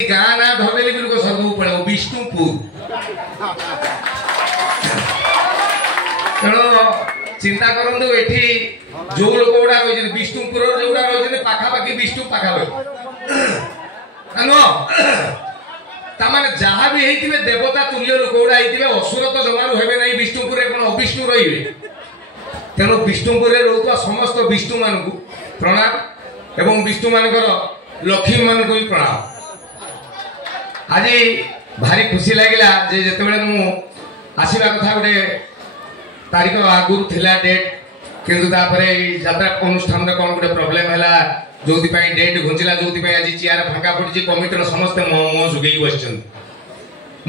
गाँ ना धरदेली बिल्कुल स्वर्ग पड़े विष्णुपुर तेणु चिंता करूँ ये जो लोक गुड़ा रही विष्णुपुर जो रही पाखापाखि विष्णु पाखापाखि ताने जहाँ भी होते देवता तुल्य लोक गुड़ा असुर तो जमारू हे ना विष्णुपुर कौन अविष्णु रे तेणु विष्णुपुर रोकवा समस्त विष्णु मान प्रणाम एवं विष्णु मानकर लक्ष्मी मान भी प्रणाम। आज भारी खुशी लगिला जिते मु आसवा कथा गोटे तारीख आगुरी थिला डेट किंतु यात्रा अनुष्ठान कौन गोटे प्रोब्लेम है जो डेट घुंचला जो आज चेयर फांका पड़ी कमिटर समस्ते मुह सुगै बस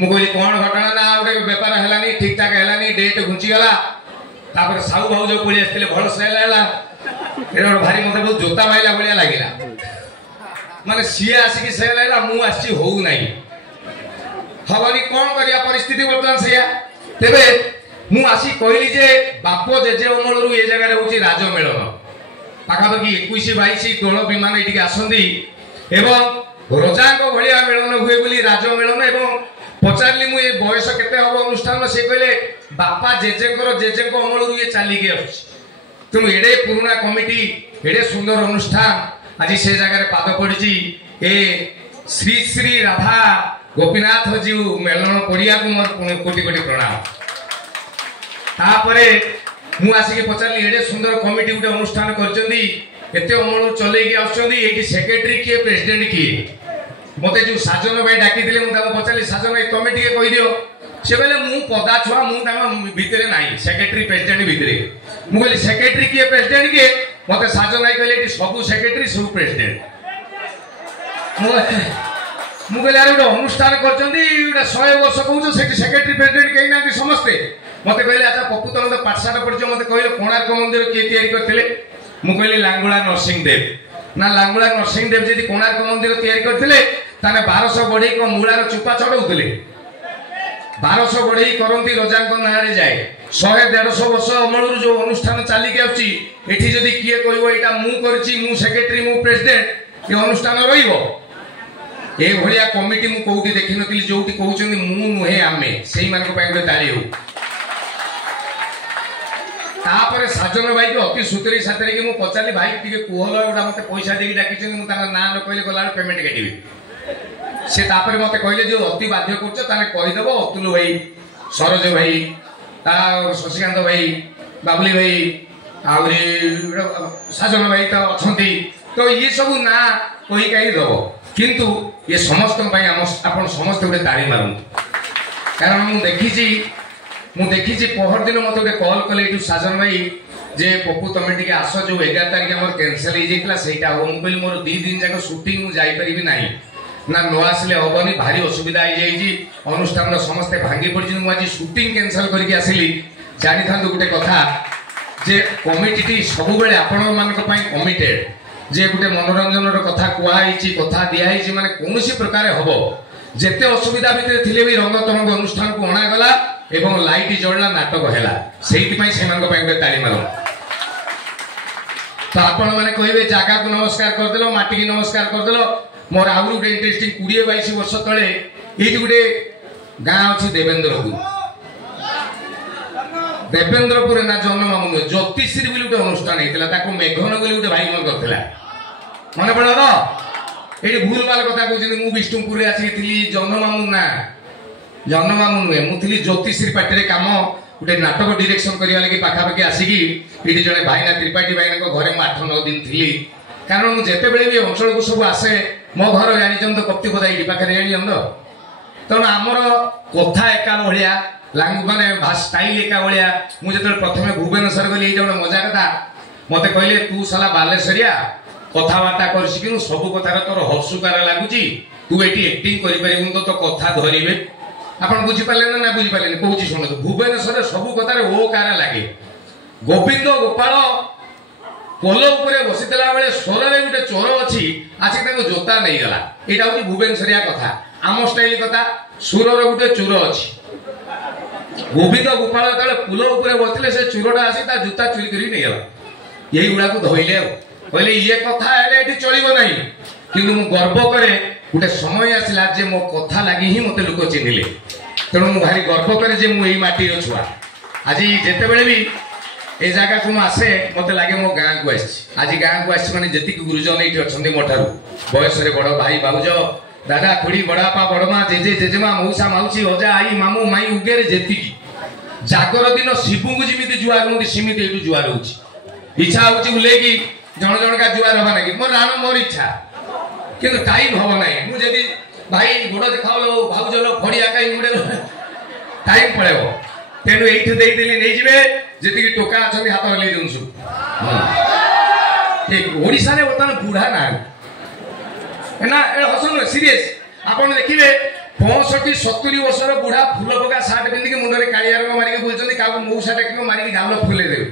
मुझे कौन घटना ना गोटे बेपार है ठीक ठाक है डेट घुंचीगला साहू भाऊ जो पड़ी आसते भल से भारी मत बहुत जोता माइला भाया लगे माने सी आसिक से मुझे हो नहीं हवनी कौन करिया परिस्थिति बर्तमान से तेरे मु आसी कहली जे बाप जेजे अमलू ये जगह हूँ राजमेलन पाखापाखि 21-22 दल विमान ये आसती एवं रजा भाया मेलन हुए बोली राजमेलन एवं पचारि मुझे बयस केते हम अनुष्ठान से कहले बापा जेजे अमलू ये चलिकी तेणु एडे पुराना कमिटी एडे सुंदर अनुष्ठान आज से जगह पाद पड़ी ए श्री श्री राधा गोपीनाथ जीव मेलन पड़िया को मोर कोटि कोटि प्रणाम। तापरे मु आसिक पचारि एडे सुंदर कमिटी गोटे अनुष्ठान करछंदी एते अमल चलेकी आछंदी एटी सेक्रेटरी किए प्रेसिडेंट किए मते जो साजन भाई डाकी दिले मु ताको पचारि साजन भाई तमे टिके कहि दियो से कहले मु पदा छुआ मु ताको भितरे नाही सेक्रेटरी प्रेसिडेंट भितरे मु कहले सेक्रेटरी किए प्रेसिडेंट किए मते साजन भाई कहले एटी सब सेक्रेटरी सब प्रेसिडेंट मुझे गोटे अनुष्ठान कर 100 वर्ष कौच से सेक्रेटरी प्रेसिडेंट कहीं ना समस्ते मत कहले अच्छा पप्पू तुम तो पाठशाला पढ़ मत कहले कोणार्क मंदिर किए तैयारी करते मुझे लांगुला नरसिंहदेव ना लांगुला नरसिंहदेव जी कोणार्क मंदिर तैयारी करते 1200 बढ़ई को मूलार चुपा चढ़ाऊले 1200 बढ़ई करती रजा ना जाए 100-150 वर्ष अमलू जो अनुष्ठान चलिकी आछि किए कह मु सेक्रेटरी मु प्रेसिडेंट ये अनुष्ठान रहा कमिटी मु कोठी देखि नथिली जोटी कहउछन मु नुहे आमे सेही मान को पाइबे ताली हो तापर साजन भाई के अति सुतरी सातरी के मु पचाली भाई टिके कुहल एटा मते पैसा देकी डाकिछन मु ताका ना न कहले गला पेमेंट काटिबे से तापर मते कहले जो अति बाध्य करछ ताने कहि देबो अतुल भाई सरोज भाई ता शशिकांत भाई बाबुली भाई आउरी साजन भाई तो अछंती तो ये सब ना कहि काई दबो किंतु ये समस्त आपण समस्त गोटे ताली मारु कारण मु देखी पहर दिन मत गोटे कल कले साजन भाई जे पप्पू तुम टे आस जो 11 तारीख आम कैनसल हो जाता से मुझे मोर 2 दिन जाक सुटिंग मुझे ना ना न आसले हेनी भारी असुविधा हो जाए अनुष्ठान समस्ते भांगी पड़ी मुझे सुटिंग कैनसल करके आसली जानी था गोटे कथा जे कमिटी सब बेले आपण मान कमिटेड जे गोटे मनोरंजन कथा कहुई कथा दिखाई माने कौन प्रकार हम जिते असुविधा भितर थिले भी रंग तरंग अनुष्ठान को अणागला एवं लाइट जड़ला नाटक है से ताली मार तो आपण मैंने कहे जगह को नमस्कार करदेल माटी की नमस्कार करदेल मोर आउ गोटे इंटरेस्टिंग 20-22 वर्ष तले ये गोटे गाँ अच्छी देवेंद्रपुर ना जन्म मामू ज्योतिश्री बोली गोटे अनुष्ठान होता मेघन बोली गोटे भाई मन करता मन पड़ा तो ये भूल भाल कथा कहते मुझे विष्णुपुर आसिक जन्म मामू ना जन्म मामू नुहे मुझे ज्योतिश्री पार्टी कम गोटे नाटक डिरेक्शन करने लगी पाखापाखि आसिकी ये जड़े भाईना त्रिपाठी भाईना घरे 8-9 दिन थी कारण मुझे भी अंचल को सब आसे मो घर जानी तो कप्तिपदा ये पाखे जानी तो तेणु आमर कथा एका भाया माने स्टाइल एका भाया मुझे प्रथम भुवनेश्वर गली ये गोटे मजा कथा मत कहले तू साला बालेश्वरिया कथबार्ता कर सब कथार तोर हसुकार लगुच तू ये एक्टिंग कर तो कथा धरवे आप बुझीपारे ना बुझीपारे कौन शुणु भुवनेश्वर सब कथार ओ कार लगे गोविंद गोपाल पोल बसीला बेले स्वर में गोटे चोर अच्छी आसिक जोता नहीं गला यहाँ हूँ भुवनेश्वरिया कथा आम स्टाइल कथा सुर गोटे चोर अच्छी गोविंद गोपाल जो पुल बसले से चोरटा आसी जूता चोरी कर नहीं गला यही गुड़ा को धोइले कहले ये कथा चलो ना कि गर्व कै गोटे समय आसला जे मो कथा लगी ही मते लोक चिन्हिले तेणु मु भारी गर्व करे जे मु एई माटीर छुआ आज जिते बड़े भी ए जगह को आसे मते लगे मो गाँ को आज गाँ को माने जति गुरुजन ये अच्छा मो ठार बयस बड़ भाई भाउज दादा खुड़ी बड़ापा बड़मा जेजे जेजेमा मौसा माउसी अजा आई मामू माई उगेरे जेति जागर दिन शिवु को जमी जुआर हूँ सेमती ये जुआर हो इच्छा होले कि जन जन का जुआर हवा ना मोर राण मोर इच्छा कि टाइम हम ना मुझे भाई गोड़ देखा भाउज लो फड़िया कहीं गोटे टाइम पड़ेब तेणु ये नहीं जी टोका अच्छा हाथ हल्ले दिनु सब ओडिशा रे बर्तमान बुढ़ा ना हसन सीरीयस आपन देखिए 65-70 वर्षर बुढ़ा फूल पका सार्ट पिंधिक मुंडे कालिया रंग मारिक बुलते क्या मऊसा टेक मारिक गाल फुले देवे